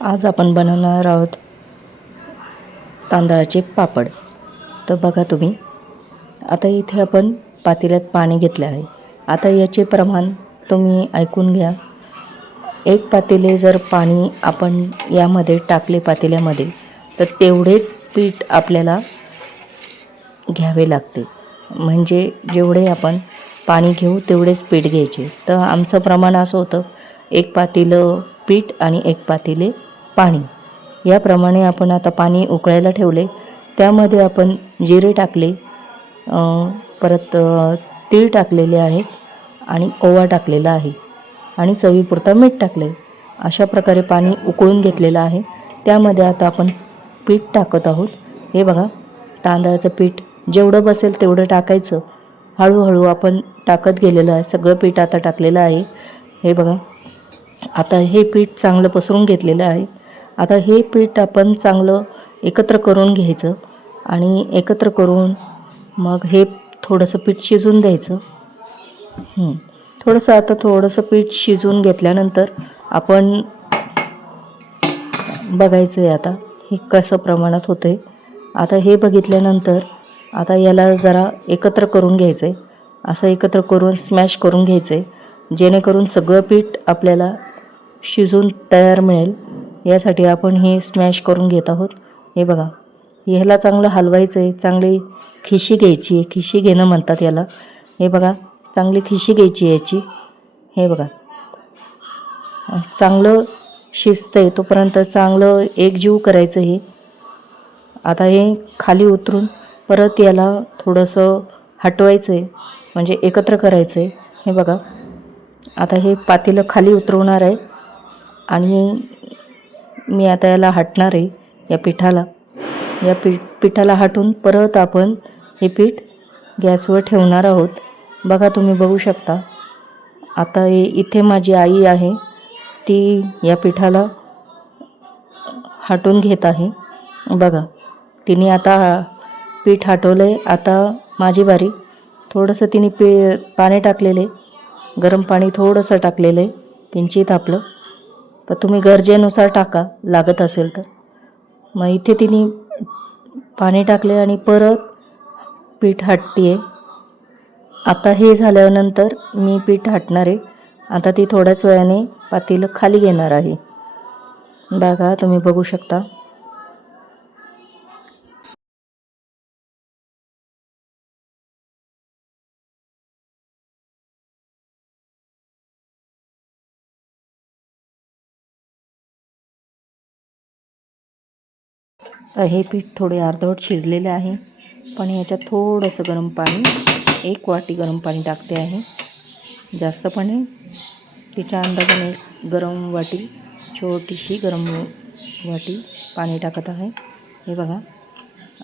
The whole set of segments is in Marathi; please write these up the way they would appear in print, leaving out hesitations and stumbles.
आज आपण बनवणार आहोत तांदळाचे पापड. तर बघा तुम्ही, आता इथे आपण पातेल्यात पाणी घेतले आहे. आता याचे प्रमाण तुम्ही ऐकून घ्या. 1 पातेले जर पाणी आपण यामध्ये टाकले पातेल्यामध्ये, तर तेवढेच पीठ आपल्याला घ्यावे लागते. म्हणजे जेवढे आपण पाणी घेऊ तेवढेच पीठ घ्यायचे. तर आमचं प्रमाण असं होतं, 1 पातेलं पीठ आणि 1 पातेले पाणी. याप्रमाणे आपण आता पाणी उकळायला ठेवले. त्यामध्ये आपण जिरे टाकले, परत तीळ टाकलेले आहेत आणि ओवा टाकलेला आहे आणि चवीपुरता मीठ टाकले. अशा प्रकारे पाणी उकळून घेतलेलं आहे. त्यामध्ये आता आपण पीठ टाकत आहोत. हे बघा, तांदळाचं पीठ जेवढं बसेल तेवढं टाकायचं. हळूहळू आपण टाकत गेलेलं आहे. सगळं पीठ आता टाकलेलं आहे. हे बघा, आता हे पीठ चांगलं पसरून घेतलेलं आहे. आता हे पीठ आपण चांगलं एकत्र करून घ्यायचं आणि एकत्र करून मग हे थोडंसं पीठ शिजून द्यायचं. थोडंसं पीठ शिजवून घेतल्यानंतर आपण बघायचं आहे आता हे कसं प्रमाणात होतं आहे. आता हे बघितल्यानंतर आता याला जरा एकत्र करून घ्यायचं आहे. असं एकत्र करून स्मॅश करून घ्यायचं आहे, जेणेकरून सगळं पीठ आपल्याला शिजून तयार मिळेल. यासाठी आपण हे स्मॅश करून घेत आहोत. हे बघा, ह्याला चांगलं हलवायचं आहे. चांगली खिशी घ्यायची आहे. खिशी घेणं म्हणतात याला. हे बघा, चांगली खिशी घ्यायची याची. हे बघा, चांगलं शिजतं आहे तोपर्यंत चांगलं एकजीव करायचं हे. आता हे खाली उतरून परत याला थोडंसं हटवायचं आहे, म्हणजे एकत्र करायचं आहे. हे बघा, आता हे पातेलं खाली उतरवणार आहे आणि मी आता याला हटणार आहे या पिठाला. या पिठाला हटून परत आपण हे पीठ गॅसवर ठेवणार आहोत. बघा, तुम्ही बघू शकता. आता इथे माझी आई आहे, ती या पिठाला हटवून घेत आहे. बघा, तिने आता पीठ हटवलं आहे. आता माझी बारी. थोडंसं तिने पाणी टाकलेलं आहे, गरम पाणी थोडंसं टाकलेलं आहे किंचित आपलं. तर तुम्ही गरजेनुसार टाका, लागत असेल तर. मग इथे तिने पाणी टाकले आणि परत पीठ हटते आहे. आता हे झाल्यानंतर मी पीठ हटणार आहे. आता ती थोड्याच वेळाने पातेलं खाली घेणार आहे. बघा, तुम्ही बघू शकता. तर हे पीठ थोडे अर्धवट शिजलेले आहे, पण याच्यात थोडंसं गरम पाणी, 1 वाटी गरम पाणी टाकते आहे. जास्त पण नाही, तिच्या अंदाजाने गरम वाटी, छोटीशी गरम वाटी पाणी टाकत आहे. हे बघा,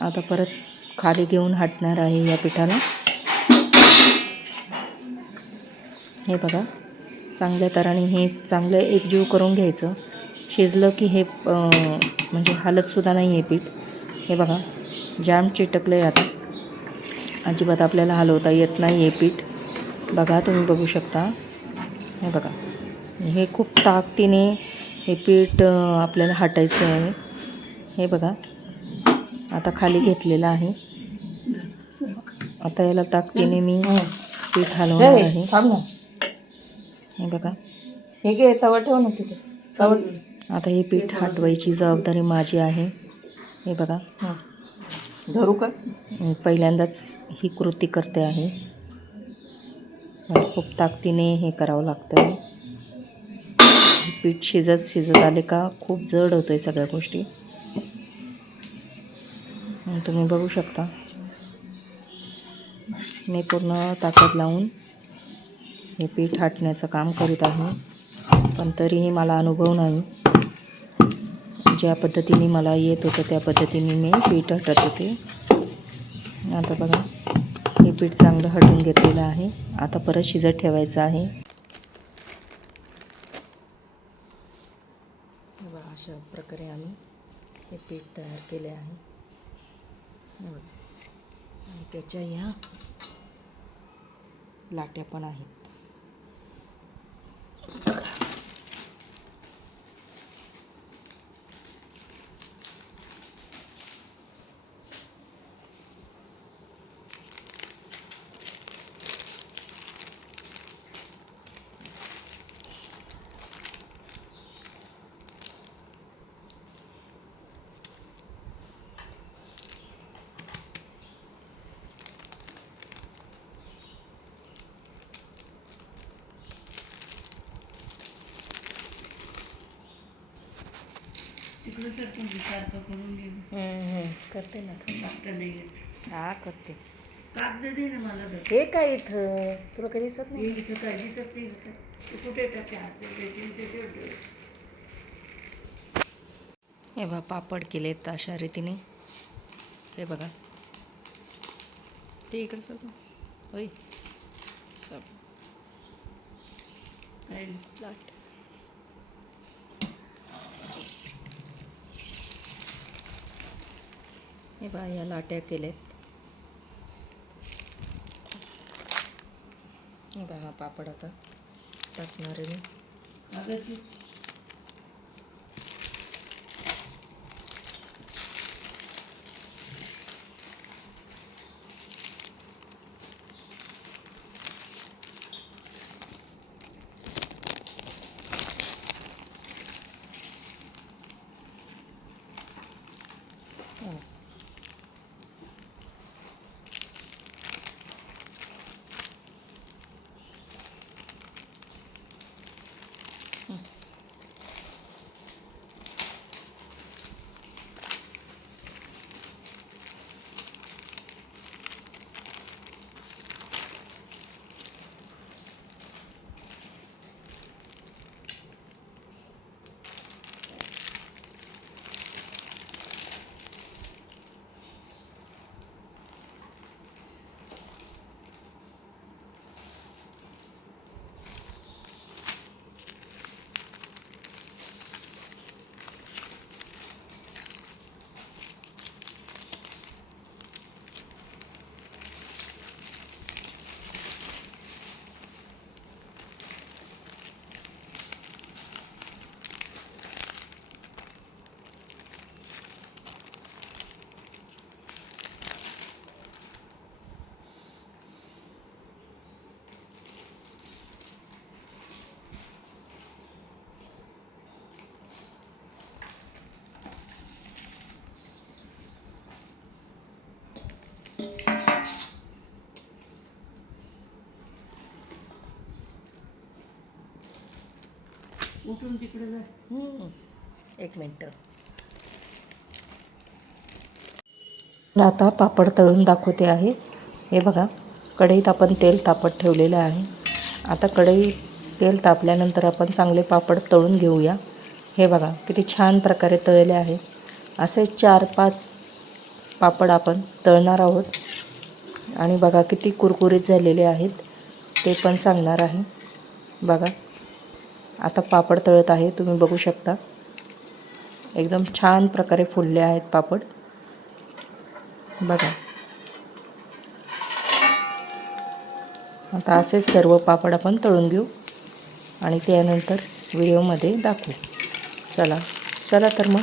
आता परत खाली घेऊन हटणार आहे या पिठाला. हे बघा, चांगल्या तऱ्हेने हे चांगलं एकजीव करून घ्यायचं. शिजलं की हे म्हणजे हालतसुद्धा नाही आहे पीठ. हे बघा, जाम चिटकलं आहे. आता अजिबात आपल्याला हलवता येत नाही आहे पीठ. बघा, तुम्ही बघू शकता. हे बघा, हे खूप ताकदीने हे पीठ आपल्याला हटायचं आहे. हे बघा, आता खाली घेतलेलं आहे. आता याला ताकदीने मी पीठ हलवणार आहे. हे बघा, हे घे, तवा ठेव ना तिथे. आता हे पीठ हटवायची जबाबदारी माझी आहे. हे बघा, धरू का? पहिल्यांदाच ही कृती करते आहे. खूप ताकदीने हे करावं लागतं. पीठ शिजत आले का खूप जड होतं आहे सगळ्या गोष्टी. तुम्ही बघू शकता. मी पूर्ण ताकद लावून हे पीठ हटण्याचं काम करीत आहे, पण तरीही मला अनुभव नाही. ज्या पद्धतीने मला येत होतं त्या पद्धतीने मी पीठ हटत होते. आता बघा, हे पीठ चांगलं हटून घेतलेलं आहे. आता परत शिजत ठेवायचं आहे. बघा, अशा प्रकारे आम्ही हे पीठ तयार केले आहे. आणि त्याच्या ह्या लाट्या पण आहेत. करते ना हा करते. कागद दे ना मला बघ. हे काय इथं तुला काही दिसत हे नाही. इथं काय दिसत नाही इथं. तू कुठे टाकते हात ते हे बघा पापड केलेत अशा रीतीने. हे बघा ते इकडं सर होय सर काय लाट. हे बघा या लाट्या केल्यात. हे बघा पापड आता टाकणार आहे मी. कागद दे. हं. उठून तिकडे जा. एक मिनटं. आता पापड तळून दाखवते आहे. हे बघा कढईत आपण तेल तापत ठेवलेलं आहे. आता कढईत तेल तापल्यानंतर आपण चांगले पापड तळून घेऊया. हे बघा किती छान प्रकारे तळले आहे. असे 4-5 पापड आपण तळणार आहोत. आणि बघा किती कुरकुरीत झालेले आहेत ते पण सांगणार आहे. बघा आता पापड तळत आहे, तुम्ही बघू शकता. एकदम छान प्रकारे फुलले आहेत पापड. बघा आता असेच सर्व पापड आपण तळून घेऊ आणि त्यानंतर व्हिडिओमध्ये दाखवू. चला तर मग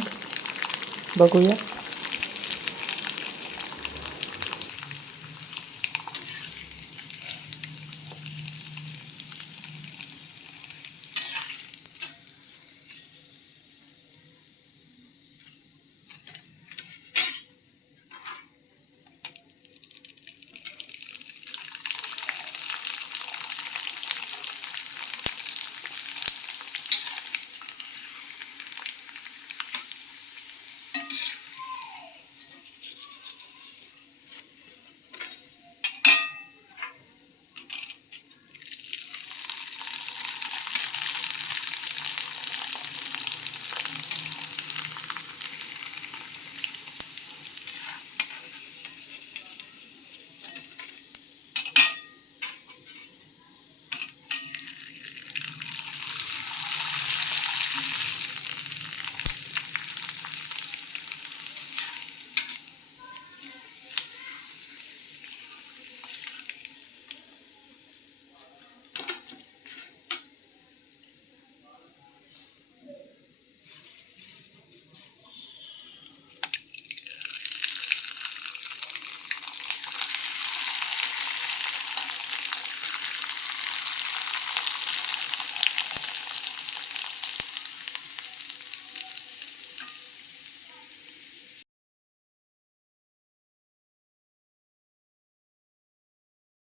बघूया.